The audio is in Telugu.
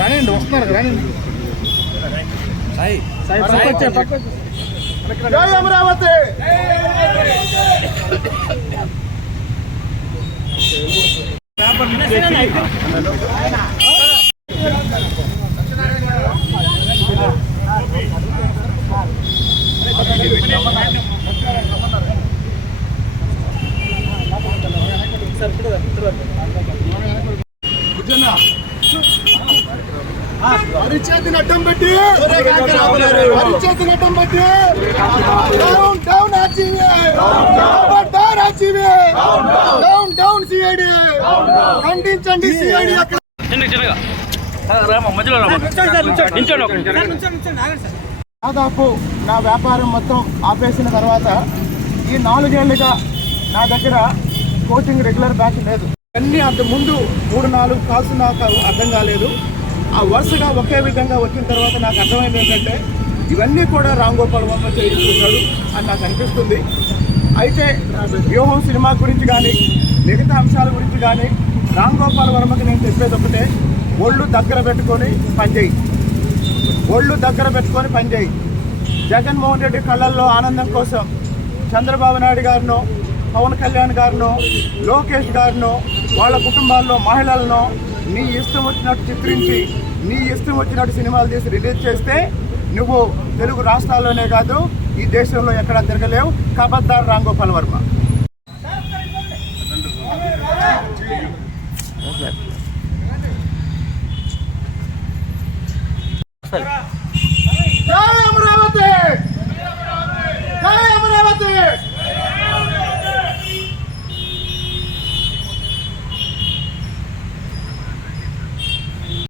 రానండి వస్తున్నారు రానండి. జై అమరావతి. అరిచేతిని అడ్డం పెట్టి down down RGV, down down CID, ఖండించండి సిఐడి. దాదాపు నా వ్యాపారం మొత్తం ఆపేసిన తర్వాత ఈ 4 ఏళ్లుగా నా దగ్గర కోచింగ్ రెగ్యులర్ బ్యాచ్ లేదు. అన్నీ అంత ముందు 3-4 కాల్స్ నాకు అర్థం కాలేదు. ఆ వరుసగా ఒకే విధంగా వచ్చిన తర్వాత నాకు అర్థమైంది ఏంటంటే ఇవన్నీ కూడా రామ్ గోపాల్ వర్మ చేయించుకుంటాడు అని నాకు అనిపిస్తుంది. అయితే వ్యూహం సినిమా గురించి కానీ మిగతా అంశాల గురించి కానీ రామ్ గోపాల్ వర్మకి నేను చెప్పేది ఒకటే, ఒళ్ళు దగ్గర పెట్టుకొని పనిచేయి, ఒళ్ళు దగ్గర పెట్టుకొని పనిచేయి. జగన్మోహన్ రెడ్డి కళ్ళల్లో ఆనందం కోసం చంద్రబాబు నాయుడు గారినో, పవన్ కళ్యాణ్ గారినో, లోకేష్ గారినో, వాళ్ళ కుటుంబాల్లో మహిళలను నీ ఇష్టం వచ్చినట్టు చిత్రించి నీ ఇష్టం వచ్చినట్టు సినిమాలు తీసి రిలీజ్ చేస్తే నువ్వు తెలుగు రాష్ట్రాల్లోనే కాదు ఈ దేశంలో ఎక్కడా తిరగలేవు. ఖబర్దార్ రామ్ గోపాల్ వర్మ.